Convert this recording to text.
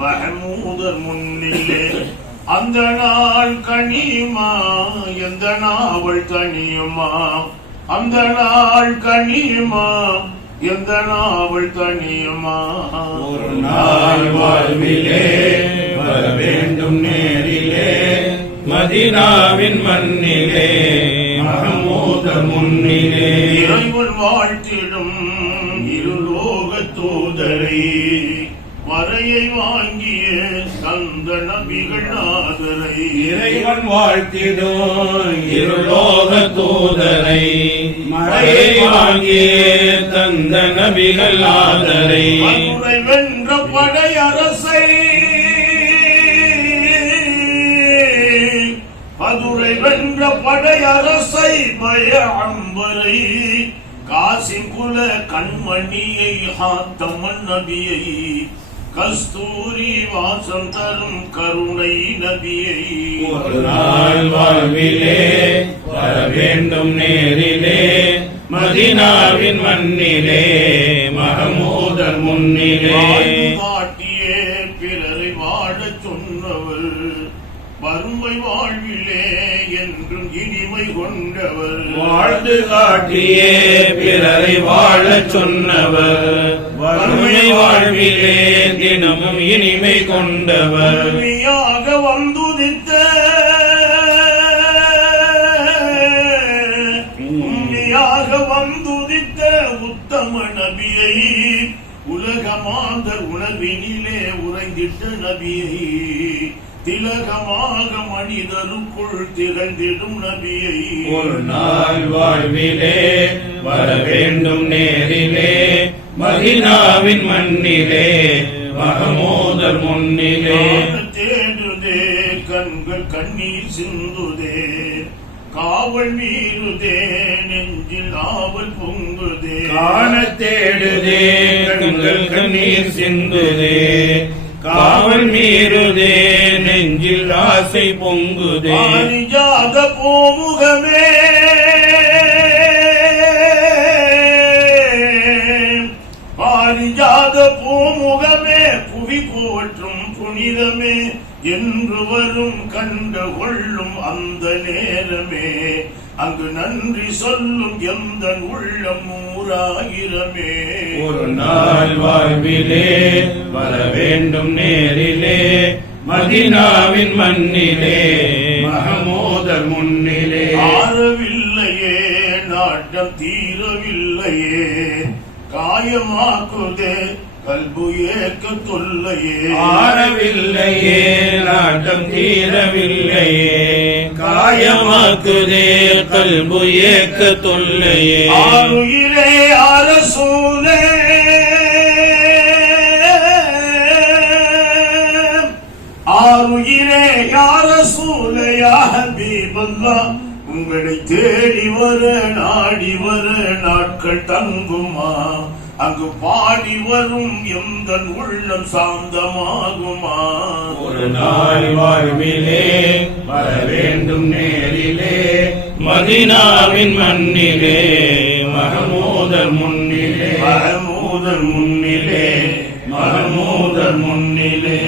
மஹமூதர் முன்னிலே அந்த நாள் கனியுமா எந்த நாவல் தனியுமா அந்த நாள் கனியுமா எந்த நாவல் தனியுமா ஒரு நாள் வாழ்விலே வர வேண்டும் நேரிலே மதீனாவின் மண்ணிலே மஹமூதர் முன்னிலே இறைவன் வாழ்த்திடும் இருலோக தூதரை வரையை வாங்கிய தந்த நபிகள் நாதரை இறைவன் வாழ்த்திடும் இருலோக தூதரை மறையை வாங்கிய தந்த நபிகள் நாதரை மதுரை வென்ற படையரசை மதுரை வென்ற படையரசை பய அம்பரை காசிம் குல கண்மணியை ஹாத்தமன் நபியை கஸ்தூரி வாசம் தரும் கருணை நபியை ஒரு நாள் வாழ்விலே வர வேண்டும் நேரிலே மதீனாவின் மண்ணிலே மஹமூதர் முன்னிலே காட்டியே பிறரை வாழச் சொன்னவர் வறுமை வாழ்விலே என்றும் இனிமை கொண்டவர் வாழ்ந்து காட்டியே பிறரை வாழச் சொன்னவர் வறுமை வாழ்விலே தினமும் இனிமை கொண்டவர் உண்மையாக வந்துதித்த உத்தம நபியை உலக மாந்தர் உணர்வினிலே உறைந்திட்ட நபியை திலகமாக மனிதருக்குள் திகழ்ந்திடும் நபியை ஒரு நாள் வாழ்விலே வர வேண்டும் நேரிலே மதீனாவின் மண்ணிலே மஹமூதர் முன்னிலே தேடுதே கண்கள் கண்ணீர் சிந்துதே காவல் மீறுதே நெஞ்சில் ஆவல் பொங்குதே காண தேடுதே கண்கள் கண்ணீர் சிந்துதே காவல் மீறுதே நெஞ்சில் ஆசை பொங்குதே பாரிஜாத பூமுகமே பாரிஜாத பூமுகமே புவி போற்றும் புனிதமே என்று வரும் கண்டு கொள்ளும் அந்த நேரமே அங்கு நன்றி சொல்லும் எந்த உள்ளம் 100,000 ஒரு நாள் வாழ்விலே வர வேண்டும் நேரிலே மதீனாவின் மண்ணிலே மஹமூதர் முன்னிலே ஆறவில்லையே நாட்டம் தீரவில்லையே காயமாக்குதே கல்பு ஏக்க தொல்லையே ஆறவில்லையே நாட்டம் தீரவில்லையே காயமாக்குதே கல்பு ஏக்க தொல்லையே ஆருயிரே அரசூலே ஆருயிரே அரசூலே யா ஹபீபல்லாஹ் உங்களை தேடி வர நாடி வர நாட்கள் தங்குமா அங்கு பாடி வரும் எந்த உள்ளம் சாந்தமாகுமா ஒரு நாள் வாழ்விலே வர வேண்டும் நேரிலே மதீனாவின் மண்ணிலே மஹமூதர் முன்னிலே மஹமூதர் முன்னிலே மஹமூதர் முன்னிலே